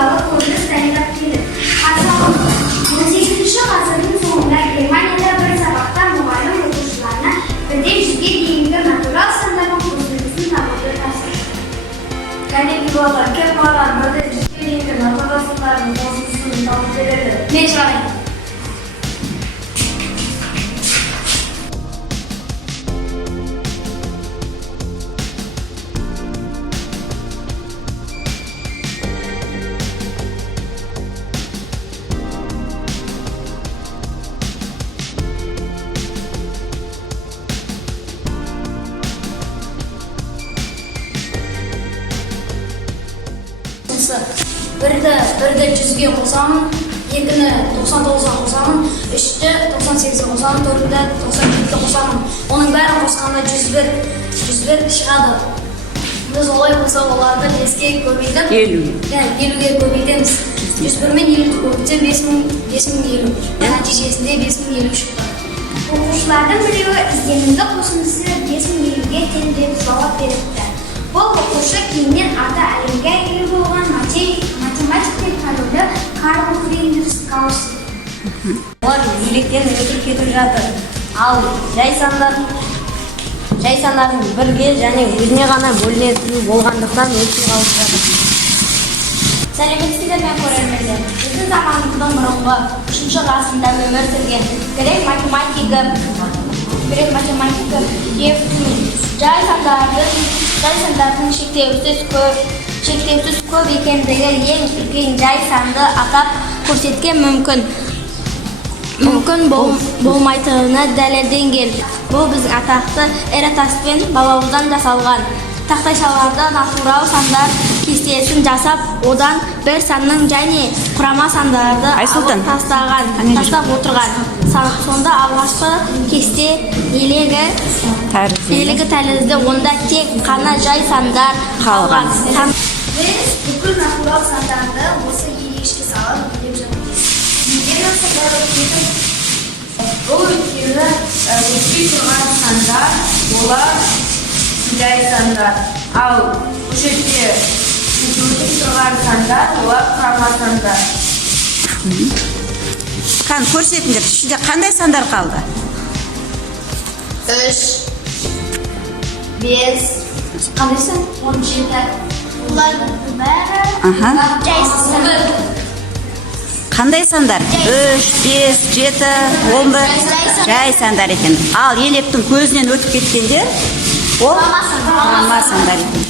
туралы көрініс дайындап келді. Қарсалым 18-ші ғасырдың соңында Германияда бір сабақта мұғалім оқушыларына бірден 100-ге дейінгі натурал сандардың қосындысын табуды тапсырды. Кәнеки балалар, кеп маған бірден 100-ге дейінгі натурал сандардың қосындысын тауып береді. Мен шығарайын. Бірді 100-ге қосамын, 2-ні 99-ға қосамын, 3-ті 98-ге қосамын, 4-ті 97-ге қосамын. Оның бәрін қосқанда 101 шығады. Біз олай болса оларды 5-ге көбейтіп, 50-ге көбейтеміз. 101 мен 50-ті көбейтсем 5050. Нәтижесінде 5050 шықты. Оқушылардың біреуі ізденімді қосындысы 5050-ге тең деп жауап беріпті. Бұл оқушы кейіннен аты әлемге әйгілі болған математиктер королі Карл Фридрих Гаусс. Олар електен өтіп кетіп жатыр. Ал жай сандардың бірге және өзіне ғана бөлінетін болғандықтан өтіп қалып жатыр. Сәлеметсіздер мен көрермендер. Біздің заманымыздан бұрынғы 3-ші ғасырда өмір сүрген грек математигі Евклид жай сандардың шектеусіз көп екендігі ең үлкен жай санды атап көрсеткен мүмкін болмайтынына дәлелденген. Бұл біздің атақты Эратосфен пен бабамыздан жасалған тақтайшаларда натурал сандар кестесін жасап, одан бір санның және құрама сандарды алып тастап отырған. Сонда алғашқы кесте елегі тәрізді, онда тек қана жай сандар қалған. Біз бүкіл натурал сандарды осы елешке салып біліп жатырмыз. Неден осы бәрі кетіп? Бұл өйткені өтпей тұрған сандар, олар жай сандар. Ал бұл жерде өтіп тұрған сандар, олар құрама сандар. Қан көрсетіңдер, ішінде қандай сандар қалды? 3, 5, қандай сан? 17. Бұлардың бәрі жай сандар. Қандай сандар? 3, 5, 7, 11 жай сандар екен. Ал електің көзінен өтіп кеткендер, ол құрама сандар екен.